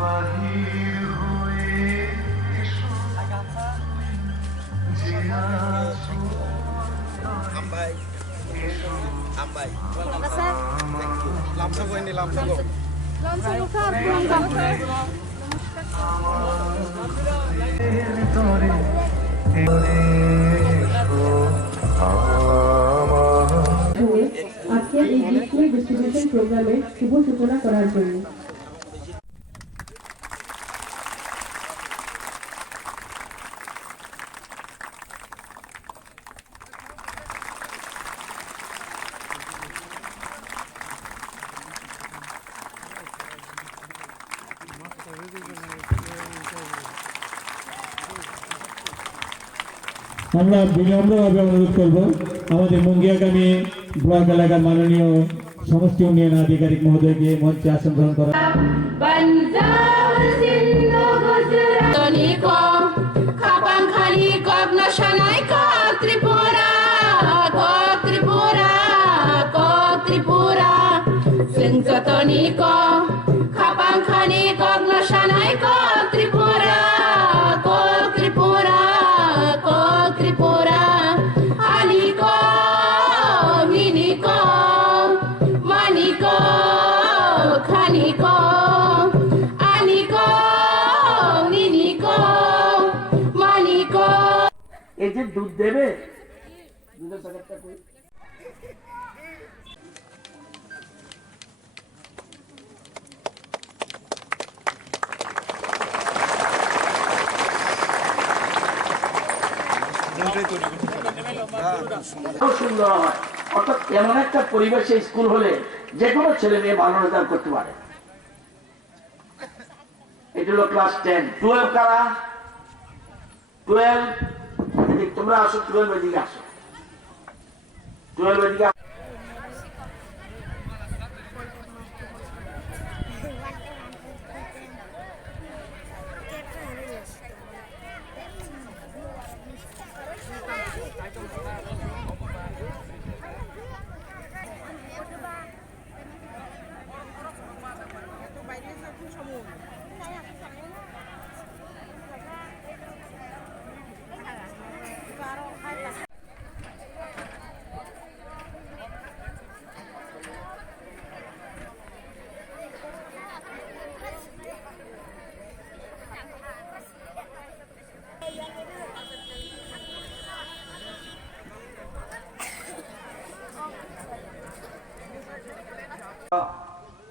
Ambai. Ambai. Thank you. Langsung ko ini langsung ko. Langsung ko pulang আজকের এই display distribution প্রোগ্রামের শুভ সূচনা করার জন্য আমরা বিনম্রভাবে অনুরোধ করব আমাদের মুঙ্গিয়াগামী ব্লক এলাকার মাননীয় সমষ্টি উন্নয়ন আধিকারিক মহোদয়কে মঞ্চে আসন গ্রহণ করা। এই যে দুধ দেবে দুধের প্যাকেটটা কই সুন্দর হয় অর্থাৎ এমন একটা পরিবেশে স্কুল হলে যে কোনো ছেলে মেয়ে ভালো রেজাল্ট করতে পারে। এটা হলো ক্লাস 10 12 কারা 12 তোমরা আসো 12 এদিকে আসো 12 এদিকে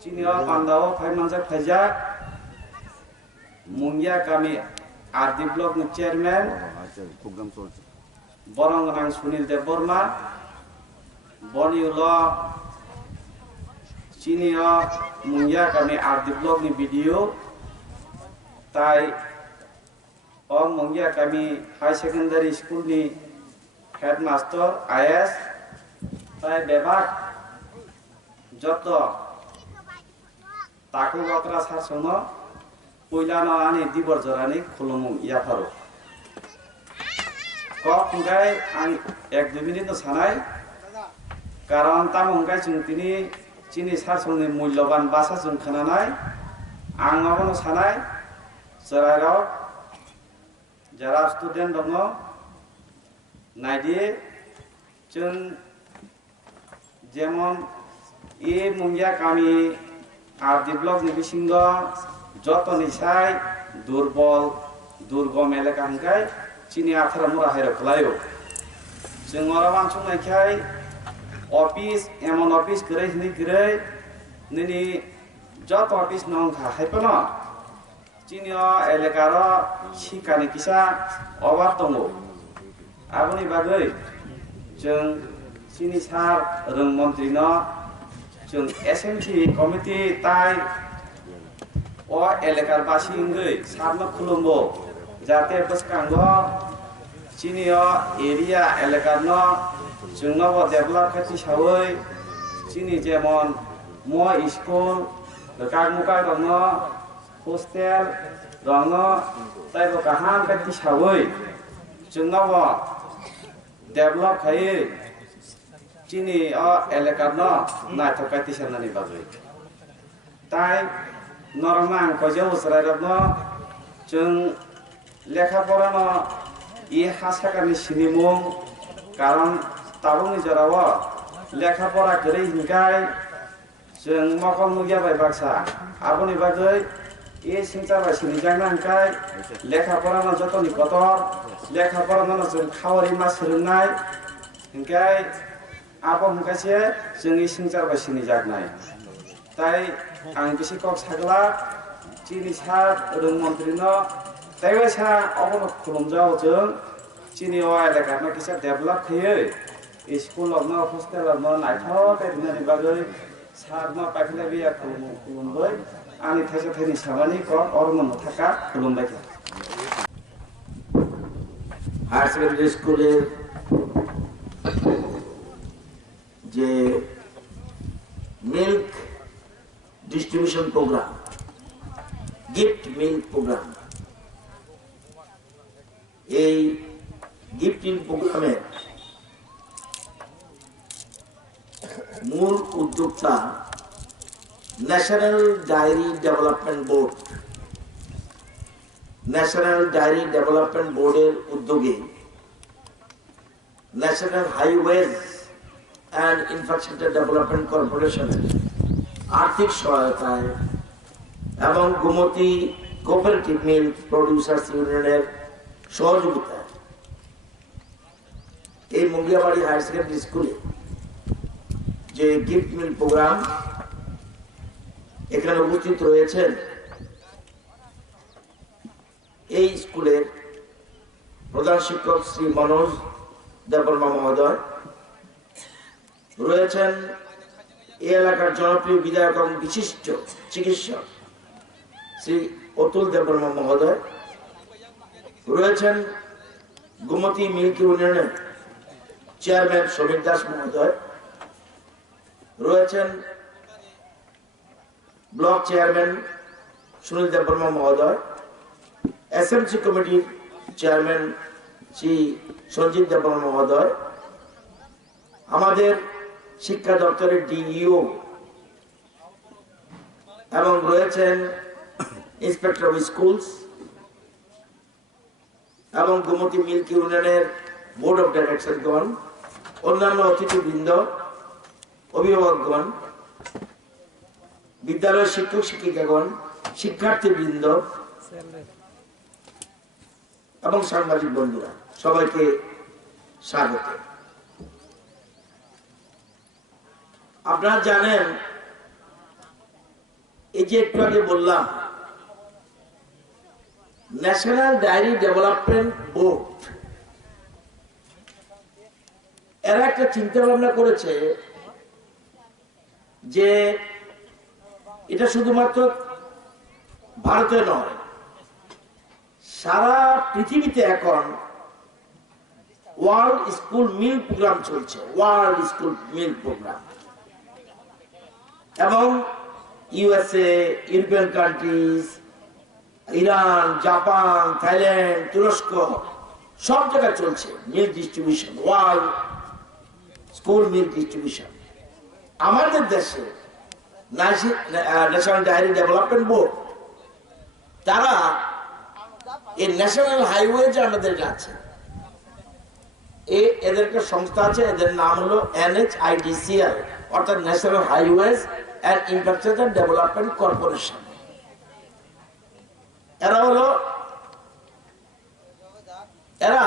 Ciniwa Pandawa Phai Manjak Phajak Mungya kami RD Block Chairman Borongrang Sunil Deborma Boniulo Ciniwa Mungya kami RD Block ni video Tai Mungya kami High Secondary School ni Headmaster IS Tai Bebak Joto Taku Bakra Sarsono Puilano Ani Dibor Jorani Kulumum Yaparo Kok Mungai Ang Ek 2 minute no Sanai Karon Tamungai Jungtini Chini Sarsoni Muiloban Basa Jungkananai Ang Abono Sanai Zarairo Jara student dongo Naidi Jun Jemon Mungya kami RD Block ni bisingo joto nisai durbol durgom elaka hangkai chini athara mura hairo khlayo जों अराबां संनायखाय office एमन office गरै हनि गरै ननि जत office नंग हाइपनो चिनिया एलेकार सिकानि किसा अभाब दङ आबनि बागै जों चिनि सार रों मन्त्रिनो जों एसएमसी कमिटि ताइ अ एलेकार बासिंगै सारनो खुलुमबो जाहाथे बसकांगो चिनिया एरिया एलेकारनो जोंनाव डेभलप खाथि सावै चिनि जेमन म स्कुल कागमुका दङ हस्टेल दङ ताइबो काहाम खाथि सावै जोंनाव डेभलप खायै चिनि अ एलेकारनो नायथकाथि साननानै बागै ताइ नरमा आं कइजा बोसोरायरबनो जों लेखाफरानो इ हासाखानि सिनिमुं कारण ताबुंनि जराव लेखाफरा गरै हिंगाय जों मकल मुगिया बाय बाक्सा आबुनि बागै इ सिंचाबाय सिनिजांना हिंगाय लेखाफरानो जतनि कतर लेखाफरानो जों खावारि मा सोलोंनाय हिंगाय आबो हिंगायसे जोंनि सिंचाबाय सिनिजागनाय ताई आं बिसि कक सागला चिनि सा रों मन्त्रिनो ताइवेसा अबनो खुलुमजाव जों चिनि अ एलेकानो किसा डेभलप खैयो स्कुलनो हस्टेलनो नायथो बेदिनानि बागै सारनो पाइखले बिया खुलुमबाय आंनि थाइसे थाइनि सामानि कक अरमनो थाका खुलुमबाय हायर सेकेंडारी स्कुलेर जे milk distribution program gift milk program এই গিফট মিল্ক প্রোগ্রামে মূল উদ্যোক্তা national dairy development board national dairy development বোর্ডের উদ্যোগে national highways and infrastructure development কর্পোরেশনের आर्थिक সহায়তায় এবং গোমতী কোঅপারেটিভ মিল্ক প্রোডিউসার্স ইউনিয়নের সহযোগিতায় এই মুঙ্গিয়াবাড়ি হায়ার সেকেন্ডারি স্কুলে যে গিফট মিল্ক প্রোগ্রাম এখানে উপস্থিত রয়েছেন এই স্কুলের প্রধান শিক্ষক শ্রী মনোজ দেববর্মা মহোদয় রয়েছেন এই এলাকার জনপ্রিয় বিধায়ক এবং বিশিষ্ট চিকিৎসক শ্রী অতুল দেববর্মা মহোদয় রয়েছেন গোমতী মিল্ক ইউনিয়নের চেয়ারম্যান সমীর দাস মহোদয় রয়েছেন ব্লক চেয়ারম্যান সুনীল দেববর্মা মহোদয় এসএমসি কমিটির চেয়ারম্যান শ্রী সঞ্জিত দেববর্মা মহোদয় আমাদের শিক্ষা দপ্তরের ডিইও এবং রয়েছেন ইন্সপেক্টর অফ স্কুলস এবং গোমতী মিল্ক ইউনিয়নের বোর্ড অফ ডাইরেক্টরগণ অন্যান্য অতিথিবৃন্দ অভিভাবকগণ বিদ্যালয়ের শিক্ষক শিক্ষিকাগণ শিক্ষার্থীবৃন্দ এবং সাংবাদিক বন্ধুরা সবাইকে স্বাগত। আপনারা জানেন এই যে একটু আগে বললাম ন্যাশনাল ডায়েরি ডেভেলপমেন্ট বোর্ড এরা একটা চিন্তা ভাবনা করেছে যে এটা শুধুমাত্র ভারতে নয় সারা পৃথিবীতে এখন ওয়ার্ল্ড স্কুল মিল প্রোগ্রাম চলছে ওয়ার্ল্ড স্কুল মিল প্রোগ্রাম এবং USA European countries Iran Japan Thailand তুরস্ক সব জায়গায় চলছে মিল ডিস্ট্রিবিউশন ওয়ার্ল্ড স্কুল মিল ডিস্ট্রিবিউশন আমাদের দেশে ন্যাশনাল ডায়েরি ডেভেলপমেন্ট বোর্ড তারা এই ন্যাশনাল হাইওয়ে যে আমাদের আছে এদের একটা সংস্থা আছে এদের নাম হলো NHIDCL অর্থাৎ national highways and infrastructure development corporation এরা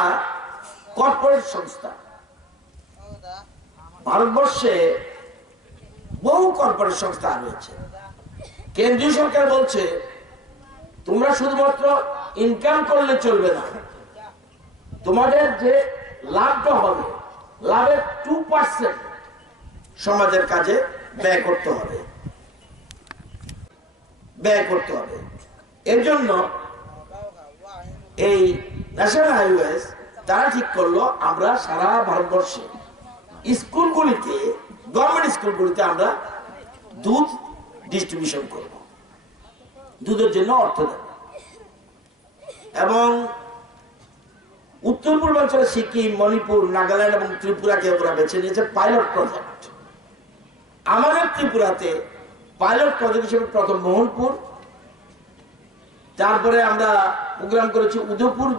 কর্পোরেট সংস্থা ভারতবর্ষে বহু কর্পোরেট সংস্থা রয়েছে কেন্দ্রীয় সরকার বলছে তোমরা শুধুমাত্র ইনকাম করলে চলবে না তোমাদের যে লাভটা হবে লাভের 2% সমাজের কাজে ব্যয় করতে হবে এর জন্য এই ন্যাশনাল হাইওয়েজ তারা ঠিক করলো আমরা সারা ভারতবর্ষে স্কুলগুলিতে গভর্নমেন্ট স্কুলগুলিতে আমরা দুধ ডিস্ট্রিবিউশন করব দুধের জন্য অর্থ দেব এবং উত্তর পূর্বাঞ্চলে সিকিম মণিপুর নাগাল্যান্ড এবং ত্রিপুরাকে ওরা বেছে নিয়েছে পাইলট প্রজেক্ট আমাদের ত্রিপুরাতে পাইলট প্রজেক্ট হিসেবে প্রথম মোহনপুর তারপরে আমরা প্রোগ্রাম করেছি উদয়পুর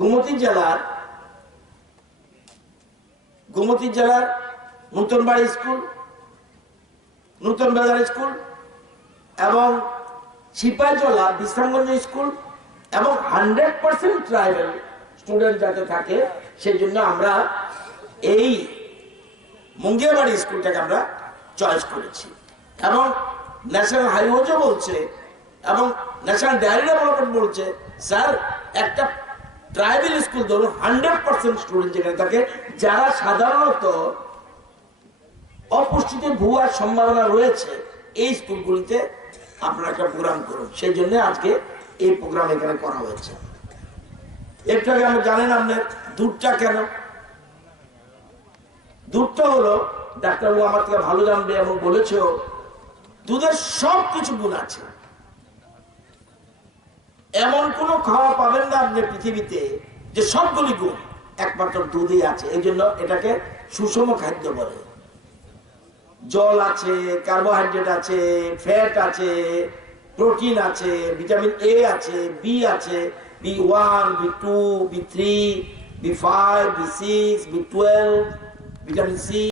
গোমতী জেলার নতুন বাড়ি স্কুল, নতুন বাজার স্কুল এবং সিপাহীজলা বিশ্রামগঞ্জ স্কুল এবং 100% ট্রাইবাল স্টুডেন্ট যাতে থাকে সেই জন্য আমরা এই মুঙ্গিয়াবাড়ি স্কুলটাকে আমরা চয়েস করেছি। এবং ন্যাশনাল হাইওয়েজও বলছে এবং ন্যাশনাল ডায়েরি ডেভেলপমেন্ট বলছে স্যার একটা ট্রাইবাল স্কুল ধরুন 100% স্টুডেন্ট যেখানে থাকে, যারা সাধারণত অপুষ্টিতে ভুয়ার সম্ভাবনা রয়েছে, এই স্কুলগুলিতে আপনারা একটা প্রোগ্রাম করুন। সেই জন্য আজকে এই প্রোগ্রাম এখানে করা হয়েছে। একটু আগে আমরা জানেন আপনার দুধটা কেন, দুধটা হলো ডাক্তারবাবু আমার থেকে ভালো জানবে এবং বলেছে দুধের সব কিছু গুণ আছে, এমন কোন খাওয়া পাবেন না আপনি পৃথিবীতে যে সবগুলি গুণ একমাত্র দুধই আছে। এই জন্য এটাকে সুষম খাদ্য বলে। জল আছে, কার্বোহাইড্রেট আছে, ফ্যাট আছে, প্রোটিন আছে, ভিটামিন এ আছে, বি আছে, B1, B2, B3, B5, B6, B12, vitamin C.